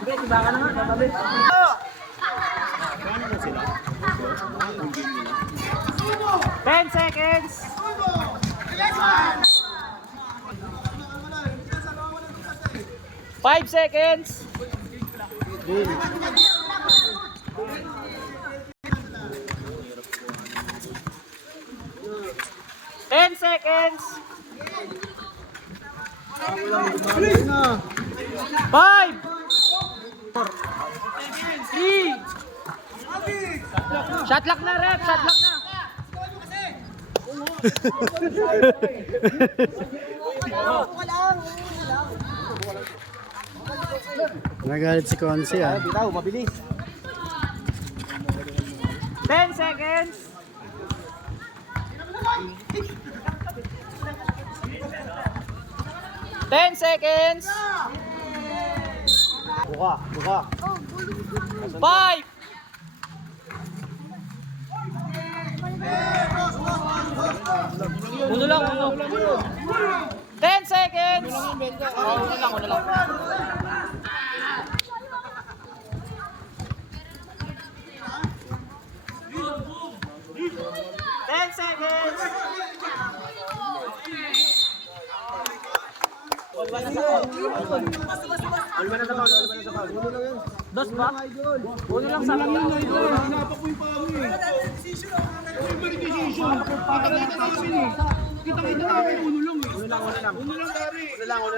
Sige, tiba ka na nga, katabi. 10 seconds. 5 seconds. 10 seconds. 5 3 Shot lock na, rep. Shot lock na. Nagalit si Konsi ah. Bitaw, mabilis. 10 seconds. 10 seconds. Buka, buka. 5 Uno lang, uno. 10 seconds. Uno lang, uno lang. 10 seconds. Dos ba? Uno lang sa akin. Kita-kita namin uno lang eh. Uno lang. Uno lang.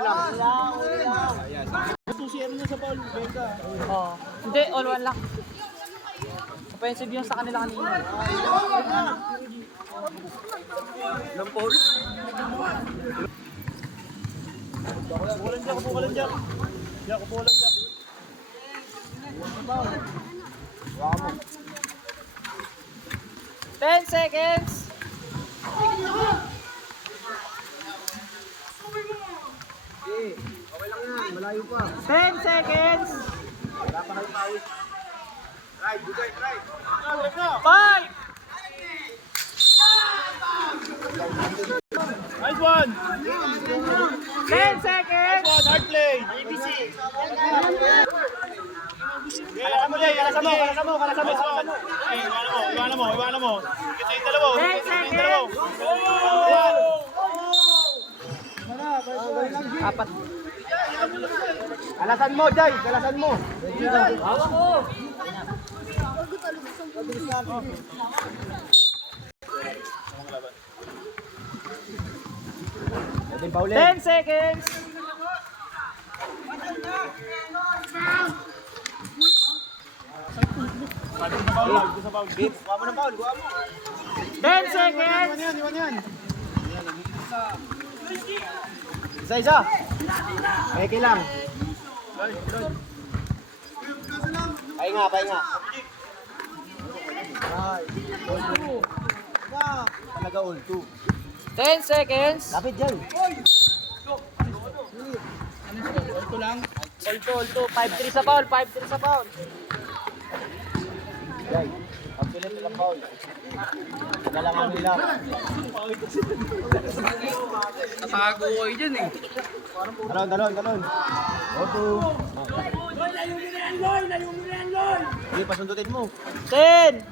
Share niya sa Paul, Becca. Oh. Hindi, all one lang. Offensive yung sa kanila kanina. Lampol. Kupulan dyan. Kupulan dyan. 10 seconds. Okay lang yan, malayo pa. 10 seconds. Wala pa kayo pawis. Right, bugay, right. 5 Nice one. 10 seconds. Hard play. ABC. Kalasa mo, Jay. Kalasa mo. Iwanan mo. Kita yung dalawa. 10 seconds. Apat. Kalasan mo, Jay. Kalasan mo. Hawak ko. Pwede pa ulit. 10 seconds. Guwa mo ng foul, guwa mo. 10 seconds. Iwan yan. Isa. Peke lang. Pahinga. Ay, talaga all two. 10 seconds. Lapit dyan. Ito lang. All 5-3 sa foul. 5-3 sa foul. Jay, ang pilit lang foul. Galangan nila. Natago ko dyan eh. Talon. All two. Sige, pasundutin mo. 10.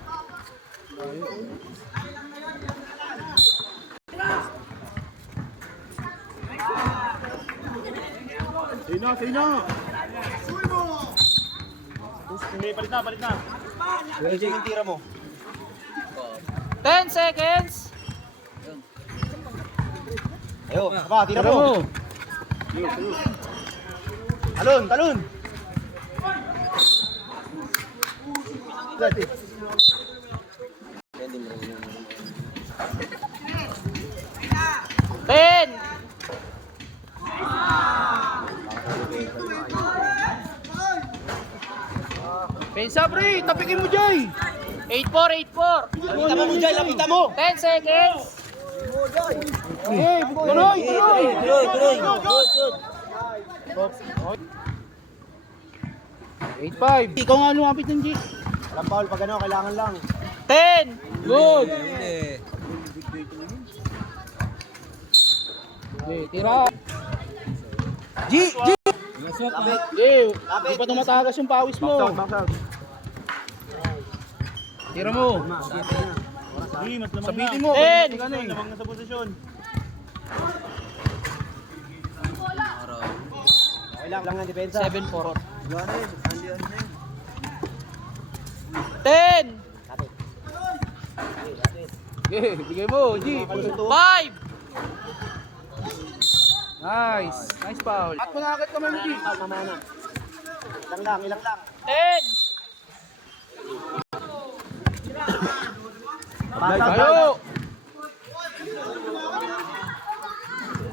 Sino? Hindi, palit na. Pwede yung tira mo. 10 seconds. Ayo, apa, tira mo. Talon. Dati. 10. Pensa, pre. Tapikin mo, Jay. 8-4. Lapita mo. 10 seconds. Tuloy. Good. 8-5. Ikaw nga lumapit ng G. Walang foul pag ano, kailangan lang. 10. Good. Tira. G! Hindi pa tumatagas yung pawis mo. Tira mo. Sabihin mo. 10. Lamang na sa posisyon. Okay lang ang depensa. 7-4. 10. Okay, bigay mo, G. 5. Nice. Nice foul. At manakit ka man, G. Mamaya na. Ilang lang. 10. Tayo.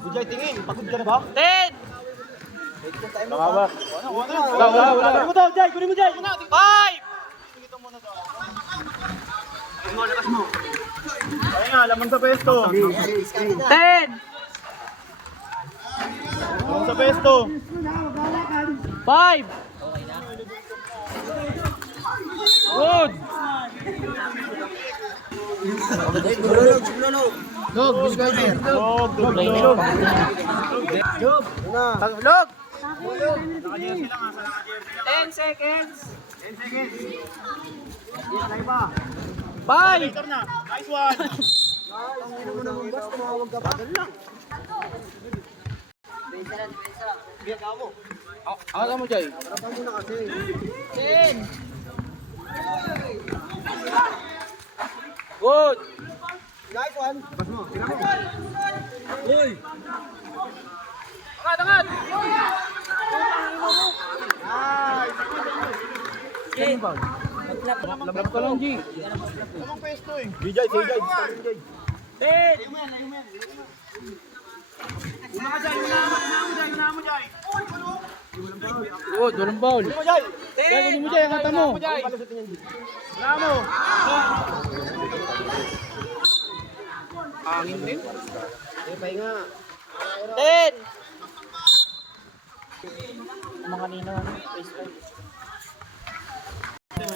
Bujay, tingin. Pagod ka na ba? 10. Nakaba. Wala. Kunin mo daw, Jay. Kunin mo, Jay. 5. Lakas mo. Ay nga, laman sa pesto. 10. Laman sa pesto. 5. Good. Log, disclaimer. Log. Taglog. 10 seconds. 5. Later na. Nice one. Ano mo, Jay? 10. Good. Nice one. Bas mo. Tingnan mo. Angat. Labab ka lang, G. Lamang pesto eh. Jay. 10. Good. Walang foul. Jay. 10. Kunin mo, Jay. Ang kata mo. Jay. Wala mo. Hangin din. Pahinga. 10. Mga kanina.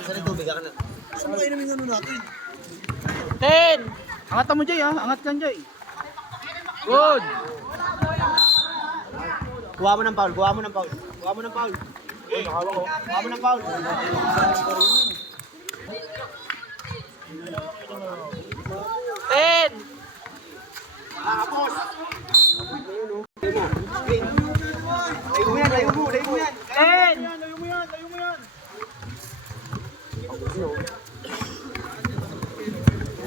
Saan ito? Biga ka na. Saan mo kayo namin ano natin? 10. Angat mo, Jay, ha? Angat ka, Jay. Good. Kuha mo ng foul. Kuha mo ng foul. Okay, nakawa ko. Kuha mo ng foul. 10. Layo mo yan. 10. Layo mo yan.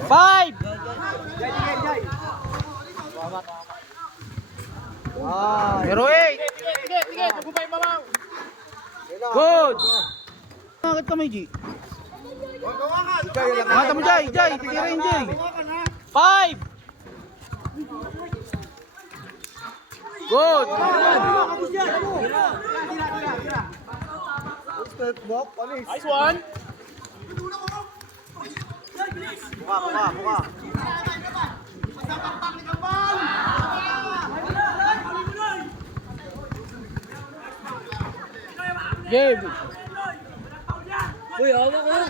5. Pero 8. Sige. Magpupay mamaw. Good. Angat ka, may G. Angat mo, Jay. Tigirin, Jay. 5. Good. Nice one. Buka. Game. Uy, hawak ko. 10.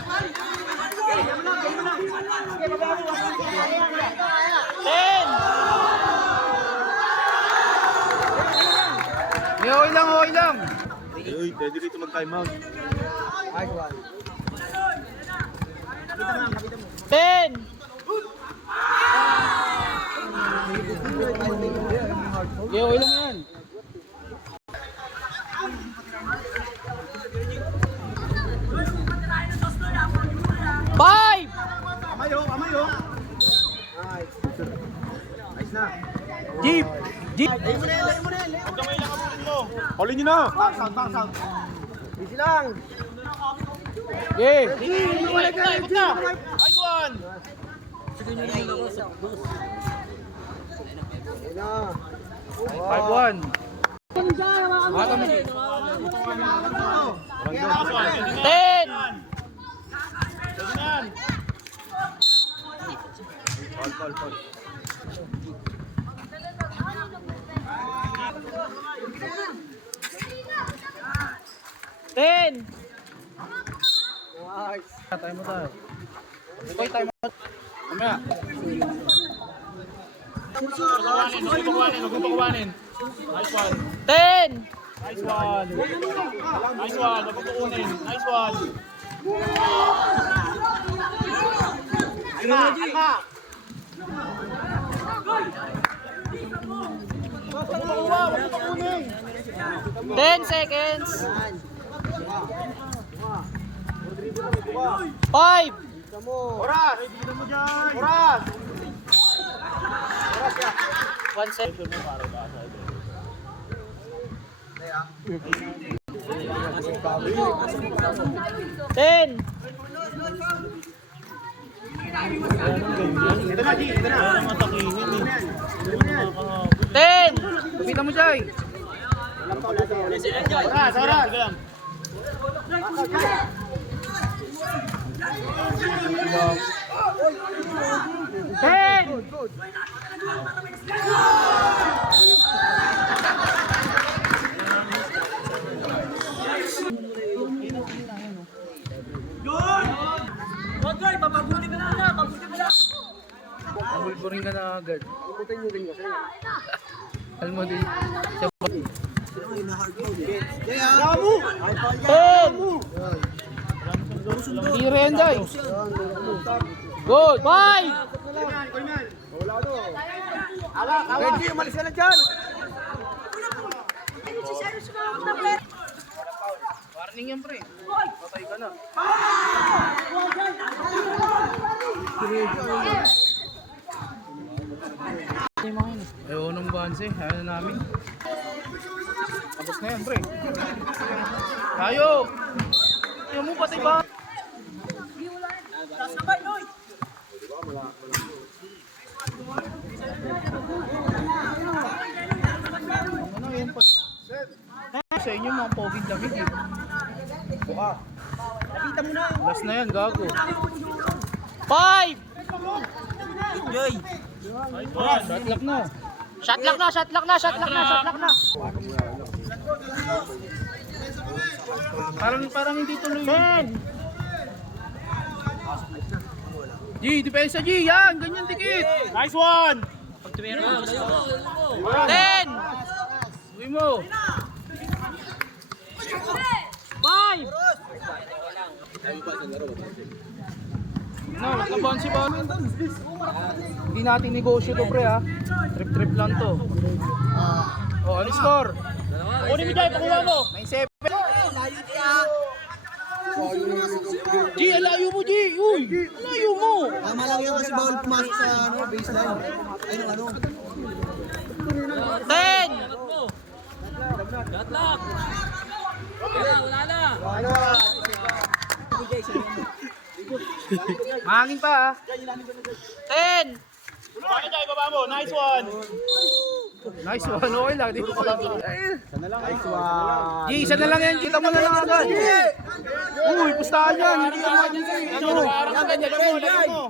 Okay lang. Uy, pwede dito mag-time out. 10. Okay lang yan. 5. Kamayo. Nice na. Jeep. Layo mo na yan. Huwag kamay lang abulin mo. Paulin nyo na. Back sound. Easy lang. Okay. Nice one. Ayun na. 5-1. Mata mo, G. 10. Foul. 10. Nice. Time mo tayo. Okay, time out. Mamaya. Huwag mo pakuwanin. Nice one. 10. Nice one. Nice one. Huwag mo kukunin. Nice one. Alma. 10 seconds. 5. Oras. Oras. 1 second. 10. Ito na, G. Ito na. Kaya matakinin eh. 10. Kupita mo, Jay. Oras, oras. Sige lang. Ten. Bulburin ka na agad. Alam mo din. Ten. Hindi rin, guys. Good. 5. Benji, umalis ka na dyan. Warning yan, pre. Patay ka na. Ayaw nung banse. Ayaw na namin. Tapos na yan, pre. Tayo! Ayaw mo, patay ba? Ano yan po? Sa inyo mga poging damit eh. Nakita mo na. Last na yan, gago. 5! Shot lock na. Shot lock na, shot lock na, shot lock na, shot lock na. Parang hindi tuloy. 10! G, depensa G, yan, ganyan dikit. Nice one. 10! Uwi mo. 5! No, nakabahan si Bami. Hindi natin negosyo to, pre, ha. Trip-trip lang to. Oh, ano score? Kunin mo dyan, pakuha mo. 9-7. G, alayo mo, G. Uy, alayo mo. Tama lang yan kasi bawal pumasok sa baseline. Ayun ang ano. 10! Mahangin pa, ha. 10! Paano dyan, ibaba mo. Nice one. Nice one, okay lang. Dito ko lang. Nice one. G, isa na lang yan. Kita mo na lang agad. Uy, pustahan yan. Hindi ka naman yan. Ano? Parang ganyan mo. Lagyan mo.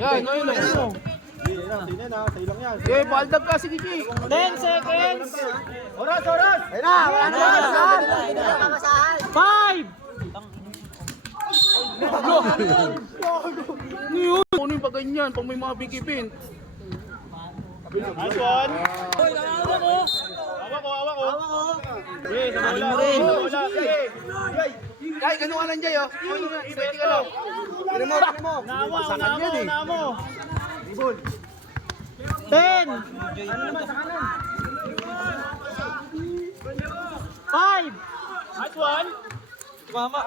Yan, ayun lang. Ano? Hindi na, sa'yo lang yan. Eh, paldag ka, sige, G. 10 seconds. Oras, oras. Ayun na, wala na. Hindi na mamasahan. 5! Ano yun? Ano yung pag ganyan? Pag may mga big event. Nice one. Hawak ko, hawak ko. Sige, sa bola. Sa bola. Sige. Ay, ganun ka lang, Jay, oh. Steady ka lang. Tira mo, tira mo. Namo, Pasakan namo, yan, eh. namo. 10! 5! Nice one. Mama,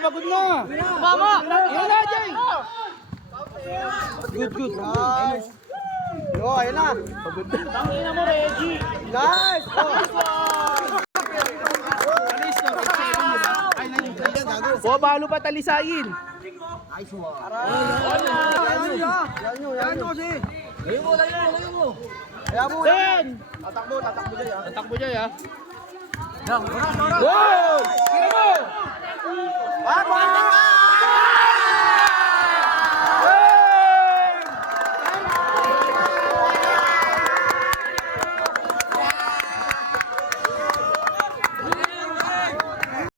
pagod na. Mama, yan na, Jay. Good, good. Nice. Yo, ayun na. Tangina mo, Reggie. Nice. O, balo pa talisayin. Nice one. Yan mo kasi. Layo mo. Kaya mo. 10! Tatakbo dyan. Tatakbo, Jay, ha. Oras, oras. Wow! Kira mo! Wag!